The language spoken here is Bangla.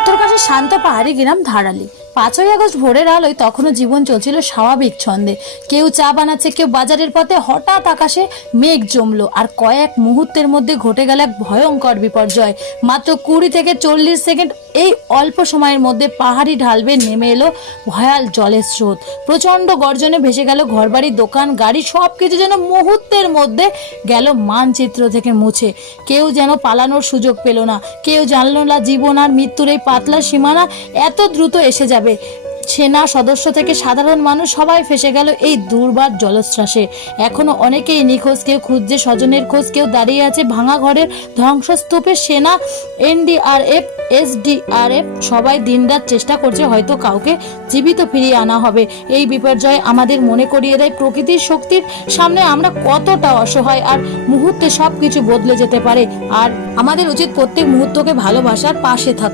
উত্তরকাশীর শান্ত পাহাড়ি গ্রাম ধারালি। 5ই আগস্ট ভোরের আলোয় তখনও জীবন চলছিল স্বাভাবিক ছন্দে। কেউ চা বানাচ্ছে, কেউ বাজারের পথে। হঠাৎ আকাশে মেঘ জমলো আর কয়েক মুহূর্তের মধ্যে ঘটে গেল এক ভয়ঙ্কর বিপর্যয়। মাত্র 20 থেকে 40 সেকেন্ড এই অল্প সময়ের মধ্যে পাহাড়ি ঢাল বেয়ে নেমে এলো ভয়াল জলের স্রোত। প্রচন্ড গর্জনে ভেসে গেল ঘরবাড়ি, দোকান, গাড়ি, সবকিছু যেন মুহূর্তের মধ্যে গেল মানচিত্র থেকে মুছে। কেউ যেন পালানোর সুযোগ পেল না, কেউ জানলো না জীবন আর মৃত্যুর এই পাতলা সীমানা এত দ্রুত এসে যাবে। সেনা সদস্য থেকে সাধারণ মানুষ সবাই ফেসে গেল এই দুর্বার জলস্রাসে। এখনো অনেকেই নিখোঁজ, কেউ খুঁজছে স্বজনের খোঁজ, কেউ দাঁড়িয়ে আছে ভাঙা ঘরের ধ্বংসস্তূপে। সেনা, এনডিআরএফ, এসডিআরএফ সবাই দিনরাত চেষ্টা করছে, হয়তো কাউকে জীবিত ফিরিয়ে আনা হবে। এই বিপর্যয় আমাদের মনে করিয়ে দেয় প্রকৃতির শক্তির সামনে আমরা কতটা অসহায়, আর মুহূর্তে সবকিছু বদলে যেতে পারে। আর আমাদের উচিত প্রত্যেক মুহূর্তকে ভালোবাসার পাশে থাকা।